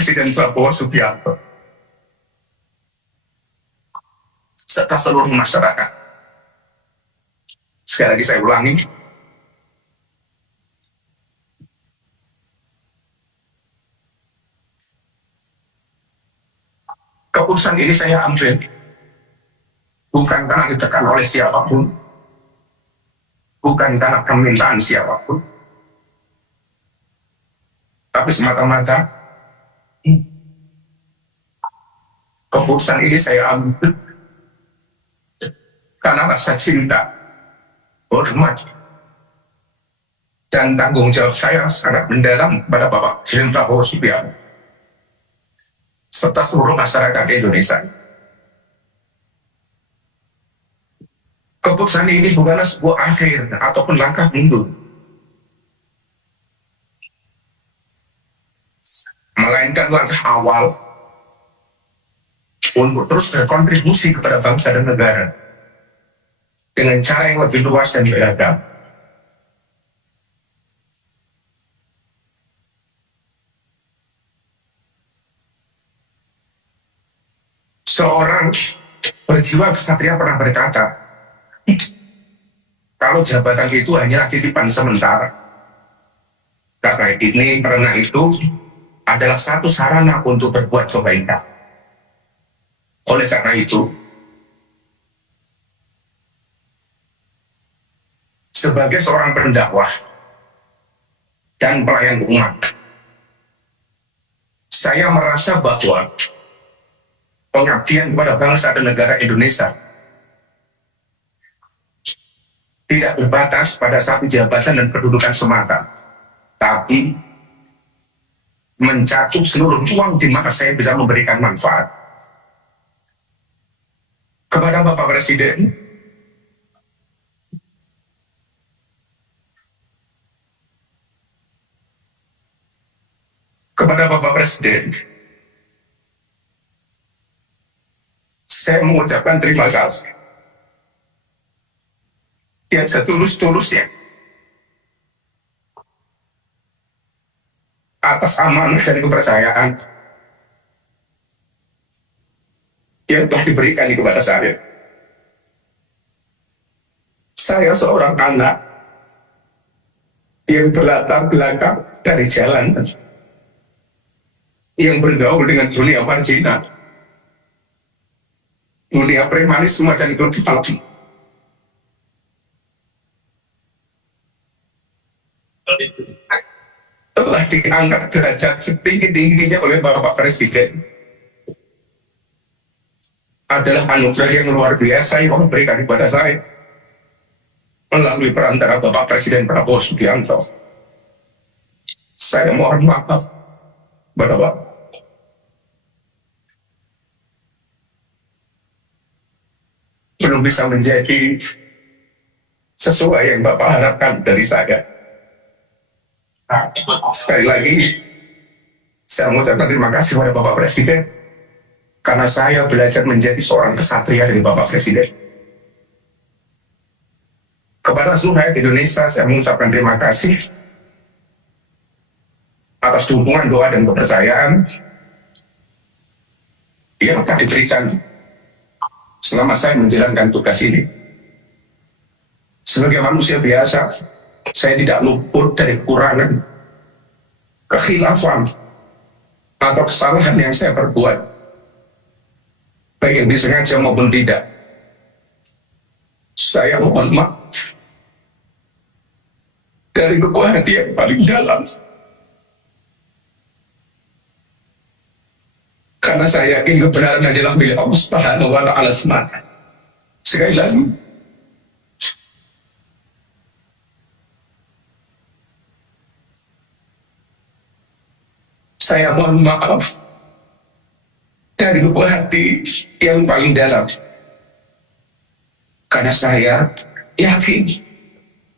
Presiden Prabowo Subianto serta seluruh masyarakat. Sekali lagi saya ulangi, keputusan ini saya ambil bukan karena ditekan oleh siapapun, bukan karena permintaan siapapun, tapi semata-mata keputusan ini saya ambil karena rasa cinta, hormat, dan tanggung jawab saya sangat mendalam kepada Bapak Presiden Prabowo Subianto serta seluruh masyarakat Indonesia. Keputusan ini bukanlah sebuah akhir ataupun langkah mundur, melainkan langkah awal untuk terus berkontribusi kepada bangsa dan negara dengan cara yang lebih luas dan beragam. Seorang berjiwa kesatria pernah berkata, kalau jabatan itu hanya titipan sementara, karena itu adalah satu sarana untuk berbuat kebaikan. Oleh karena itu, sebagai seorang pendakwah dan pelayan umat, saya merasa bahwa pengabdian kepada bangsa dan negara Indonesia tidak terbatas pada satu jabatan dan kedudukan semata, tapi mencakup seluruh ruang di mana saya bisa memberikan manfaat. Kepada Bapak Presiden, saya mengucapkan terima kasih yang setulus-tulusnya atas amanah dan kepercayaan yang telah diberikan kepada saya. Saya seorang anak yang berlatar belakang dari jalan, yang bergaul dengan dunia marginal, dunia premanisme dan kriminalitas. Telah diangkat derajat setinggi-tingginya oleh Bapak Presiden adalah anugerah yang luar biasa yang memberikan kepada saya melalui perantara Bapak Presiden Prabowo Subianto. Saya mohon maaf kepada Bapak. Belum bisa menjadi sesuai yang Bapak harapkan dari saya. Nah, sekali lagi, saya mengucapkan terima kasih kepada Bapak Presiden, karena saya belajar menjadi seorang kesatria dari Bapak Presiden. Kepada seluruh rakyat Indonesia, saya mengucapkan terima kasih atas dukungan, doa, dan kepercayaan yang telah diberikan selama saya menjalankan tugas ini. Sebagai manusia biasa, saya tidak luput dari kekurangan, kekhilafan, atau kesalahan yang saya perbuat, baik yang disengaja maupun tidak. Saya mohon maaf dari lubuk hati yang paling dalam, karena saya yakin kebenaran adalah milik Allah Subhanahu wa Ta'ala semata. Sekali lagi, saya mohon maaf dari lubuk hati yang paling dalam, karena saya yakin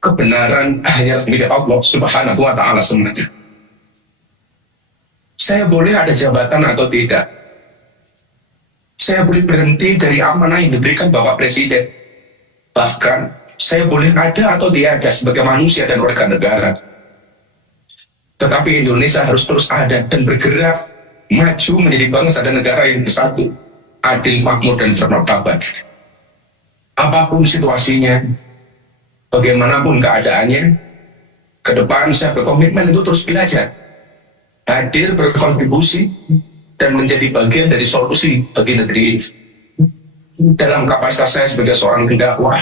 kebenaran hanya milik Allah Subhanahu wa Ta'ala semata. Saya boleh ada jabatan atau tidak, saya boleh berhenti dari amanah yang diberikan Bapak Presiden, bahkan saya boleh ada atau tidak ada sebagai manusia dan warga negara, tetapi Indonesia harus terus ada dan bergerak maju menjadi bangsa dan negara yang bersatu, adil, makmur, dan bermartabat. Apapun situasinya, bagaimanapun keadaannya, ke depan saya berkomitmen untuk terus belajar, hadir berkontribusi, dan menjadi bagian dari solusi bagi negeri ini. Dalam kapasitas saya sebagai seorang pendakwah,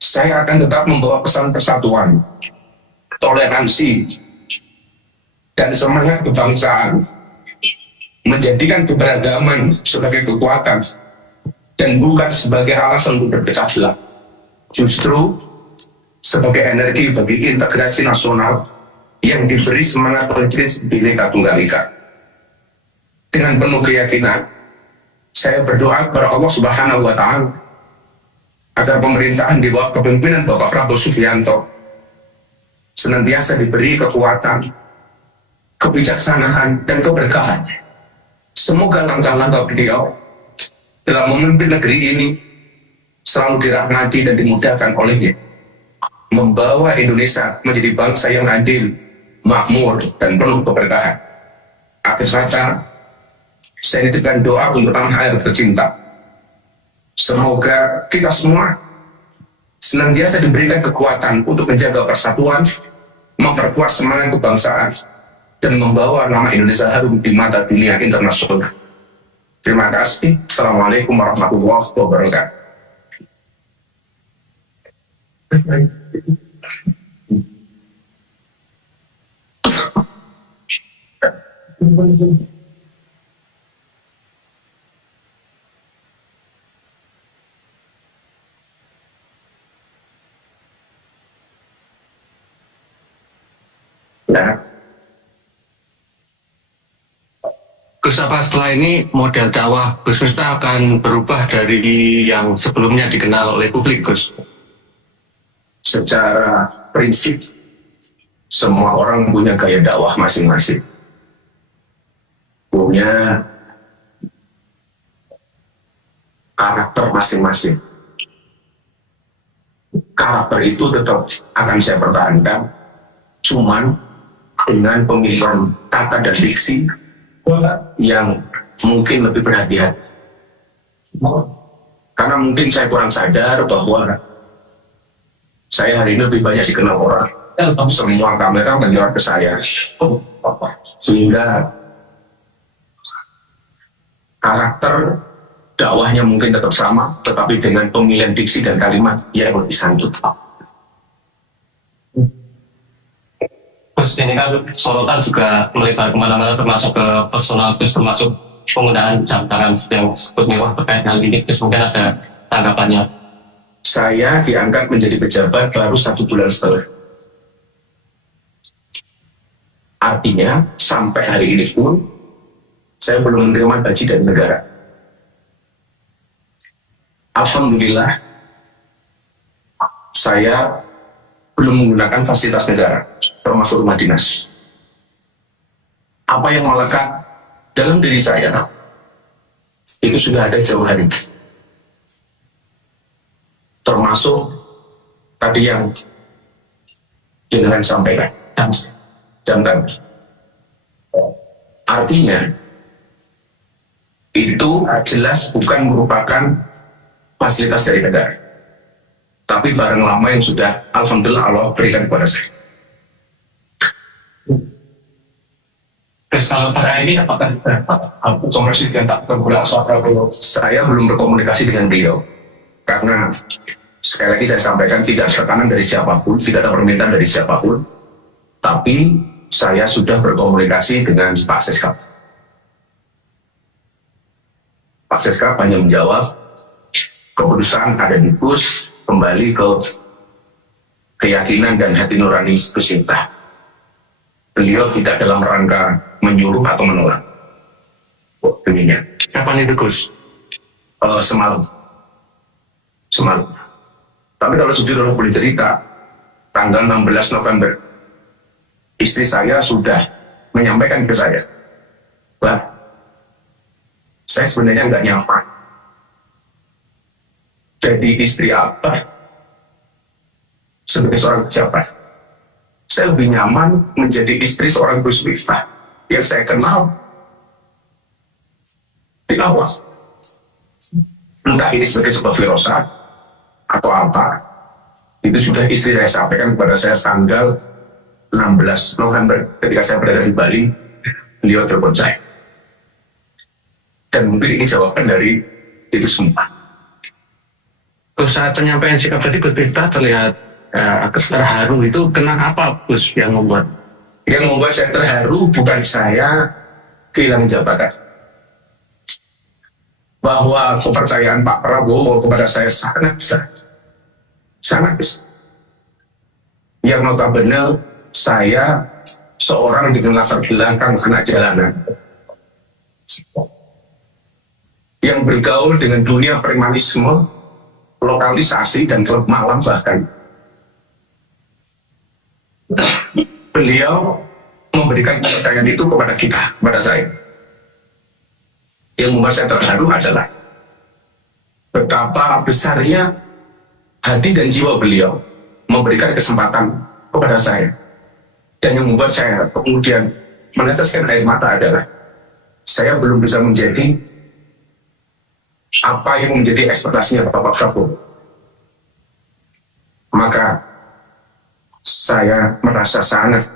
saya akan tetap membawa pesan persatuan, toleransi, dan semangat kebangsaan, menjadikan keberagaman sebagai kekuatan dan bukan sebagai alasan untuk berpecah belah, justru sebagai energi bagi integrasi nasional yang diberi semangat prinsip Bhinneka Tunggal Ika. Dengan penuh keyakinan, saya berdoa kepada Allah Subhanahu wa Ta'ala agar pemerintahan di bawah kepemimpinan Bapak Prabowo Subianto senantiasa diberi kekuatan, kebijaksanaan, dan keberkahan. Semoga langkah-langkah beliau dalam memimpin negeri ini selalu dirahmati dan dimudahkan olehnya, membawa Indonesia menjadi bangsa yang adil, makmur, dan penuh keberkahan. Akhir kata, saya nitipkan doa untuk tanah air tercinta. Semoga kita semua senantiasa diberikan kekuatan untuk menjaga persatuan, memperkuat semangat kebangsaan, dan membawa nama Indonesia harum di mata dunia internasional. Terima kasih. Assalamualaikum warahmatullahi wabarakatuh. Ya. Gus, apa setelah ini model dakwah Gus Miftah akan berubah dari yang sebelumnya dikenal oleh publik, Gus? Secara prinsip, semua orang punya gaya dakwah masing-masing, punya karakter masing-masing. Karakter itu tetap akan saya pertahankan, cuman dengan pemilihan kata dan diksi yang mungkin lebih berhati-hati. Karena mungkin saya kurang sadar bahwa saya hari ini lebih banyak dikenal orang. Semua kamera menyorot ke saya, sehingga karakter dakwahnya mungkin tetap sama, tetapi dengan pemilihan diksi dan kalimat yang lebih santun. Gus, ini kan sorotan juga melebar kemana-mana, termasuk ke personal Gus, termasuk penggunaan jam tangan yang disebut mewah terkait hal ini. Gus, mungkin ada tanggapannya. Saya diangkat menjadi pejabat baru 1 bulan setengah. Artinya sampai hari ini pun saya belum menerima gaji dari negara. Alhamdulillah, saya belum menggunakan fasilitas negara, termasuk rumah dinas. Apa yang melekat dalam diri saya, itu sudah ada jauh hari. Termasuk tadi yang jenengan sampaikan. Dan artinya, itu jelas bukan merupakan fasilitas dari negara, tapi barang lama yang sudah alhamdulillah Allah berikan kepada saya. Terus kalau terkait ini apakah komunikasi dengan tak terbulan soal Prabowo? Saya belum berkomunikasi dengan beliau, karena sekali lagi saya sampaikan tidak ada tekanan dari siapapun, tidak ada permintaan dari siapapun, tapi saya sudah berkomunikasi dengan Pak Seskap. Pak Seskap hanya menjawab, keputusan ada di Gus, kembali ke keyakinan dan hati nurani Gus Miftah. Beliau tidak dalam rangka menyuruh atau menolak. Demikian. Kapan itu, Gus? Semalam. Tapi kalau sejujurnya boleh cerita, tanggal 16 November, istri saya sudah menyampaikan ke saya, "Bah, saya sebenarnya nggak nyaman jadi istri apa sebagai seorang pejabat. Saya lebih nyaman menjadi istri seorang Gus Miftah yang saya kenal tilawah. Entah ini sebagai sebuah filosof atau apa, itu sudah istri saya sampaikan kepada saya tanggal 16 November ketika saya berada di Bali. Beliau telepon saya, dan mungkin ini jawaban dari itu semua. Saat penyampaian sikap tadi Gus Miftah terlihat agak terharu. Itu kenapa Gus yang membuat? Yang membuat saya terharu bukan saya kehilangan jabatan, bahwa kepercayaan Pak Prabowo kepada saya sangat besar, sangat besar. Yang notabene saya seorang dengan latar belakang anak jalanan yang bergaul dengan dunia premanisme, lokalisasi, dan klub malam bahkan. Beliau memberikan kepercayaan itu kepada kita, kepada saya. Yang membuat saya terharu adalah betapa besarnya hati dan jiwa beliau memberikan kesempatan kepada saya. Dan yang membuat saya kemudian meneteskan air mata adalah saya belum bisa menjadi apa yang menjadi ekspektasinya Bapak Prabowo. Maka saya merasa sangat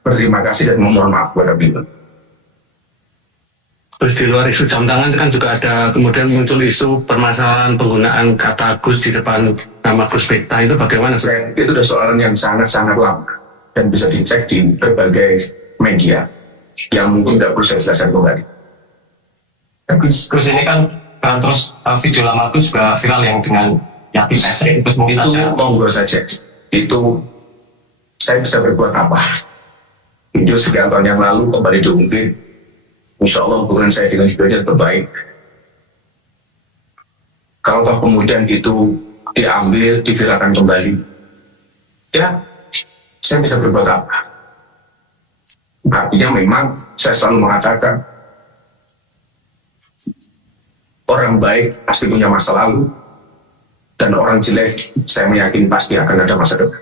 berterima kasih dan memohon maaf kepada beliau. Terus di luar isu jam tangan kan juga ada kemudian muncul isu permasalahan penggunaan kata Gus di depan nama Gus Miftah. Itu bagaimana? Itu sudah soalan yang sangat-sangat lama dan bisa dicek di berbagai media yang mungkin tidak perlu saya jelaskan kembali. Gus ini kan terus video lama Gus juga viral yang dengan Yatim Esri. Itu monggo saja. Itu saya bisa berbuat apa? Video sekian tahun yang lalu kembali diunggah. Insya Allah hubungan saya dengan videonya terbaik. Kalau toh kemudian itu diambil, diviralkan kembali, ya saya bisa berbuat apa? Artinya memang saya selalu mengatakan orang baik pasti punya masa lalu, dan orang jelek saya meyakini pasti akan ada masa depan.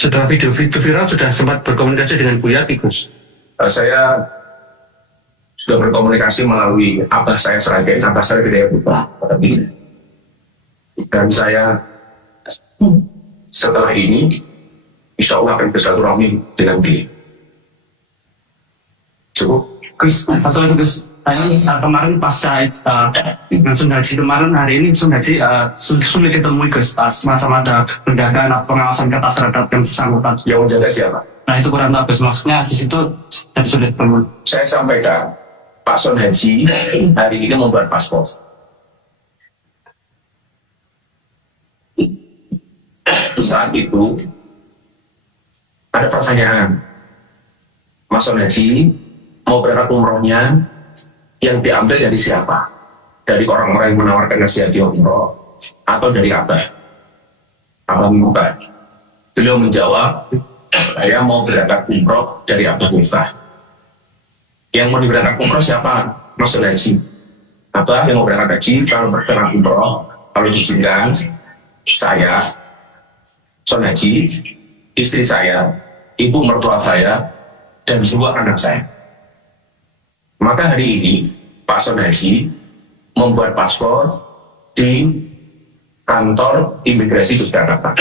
Setelah video viral sudah sempat berkomunikasi dengan Bu Yati, Gus? Saya sudah berkomunikasi melalui abah saya Seragen, Antasari Hidayat Putra, dan saya setelah ini insya Allah akan bersilaturahmi dengan beliau. Cukup. Gus, satu lagi Gus, tadi kemarin pasca Sun Haji kemarin, hari ini Sun Haji sulit ditemui Gus, semacam ada penjagaan atau pengawasan ketat terhadap yang bersangkutan. Yang menjaga siapa? Nah itu kurang tahu Gus, maksudnya di situ jadi sulit ditemui. Saya sampaikan Pak Sun Haji hari ini membuat paspor. Saat itu ada pertanyaan, Mas Sun Haji mau berangkat umrohnya yang diambil dari siapa? Dari orang-orang yang menawarkan nasihat umroh atau dari Abah? Abah Miftah. Beliau menjawab, saya mau berangkat umroh dari Abah Miftah. Yang mau berangkat umroh siapa? Mas Sun Haji. Abah yang mau berangkat haji, kalau berangkat umroh, kalau diizinkan, saya, Sun Haji, istri saya, ibu mertua saya, dan dua anak saya. Maka hari ini Pak Sun Haji membuat paspor di kantor imigrasi Yogyakarta.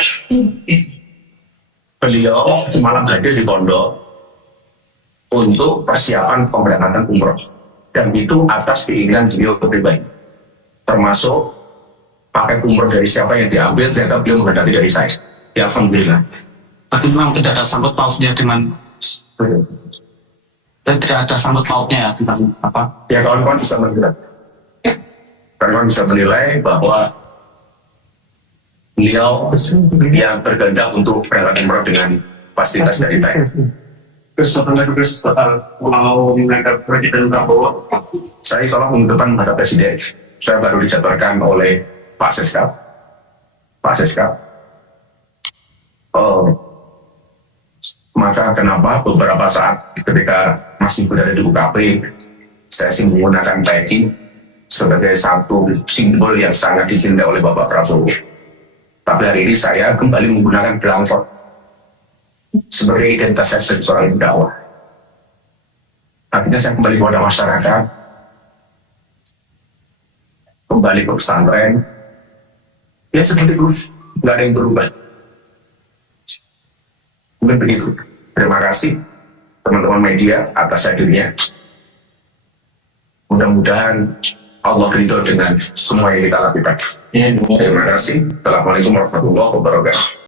Beliau malam hadir di pondok untuk persiapan pemberangkatan umroh, dan itu atas keinginan beliau pribadi, termasuk paket umroh dari siapa yang diambil ternyata beliau menghendaki dari saya. Ya alhamdulillah. Tapi memang tidak ada sangkut pautnya dengan tidak ada sangkut pautnya tentang apa? Ya kawan-kawan bisa menilai. Kawan-kawan bisa menilai bahwa beliau yang berkehendak untuk berangkat umroh dengan fasilitas dari saya. Terus setelah itu mau mengangkat Presiden Prabowo, Saya insya Allah minggu depan pada Presiden. Saya baru dijadwalkan oleh Pak Seskap. Pak Seskap. Maka kenapa beberapa saat ketika masih berada di UKP, saya sih menggunakan peci sebagai satu simbol yang sangat dicintai oleh Bapak Prabowo. Tapi hari ini saya kembali menggunakan belangkot sebagai identitas saya sebagai seorang dakwah. Artinya saya kembali kepada masyarakat kembali ke pesantren. Ya seperti terus, nggak ada yang berubah. Mungkin begitu. Terima kasih teman-teman media atas hadirnya. Mudah-mudahan Allah ridho dengan semua yang kita lakukan. Terima kasih. Assalamualaikum warahmatullahi wabarakatuh.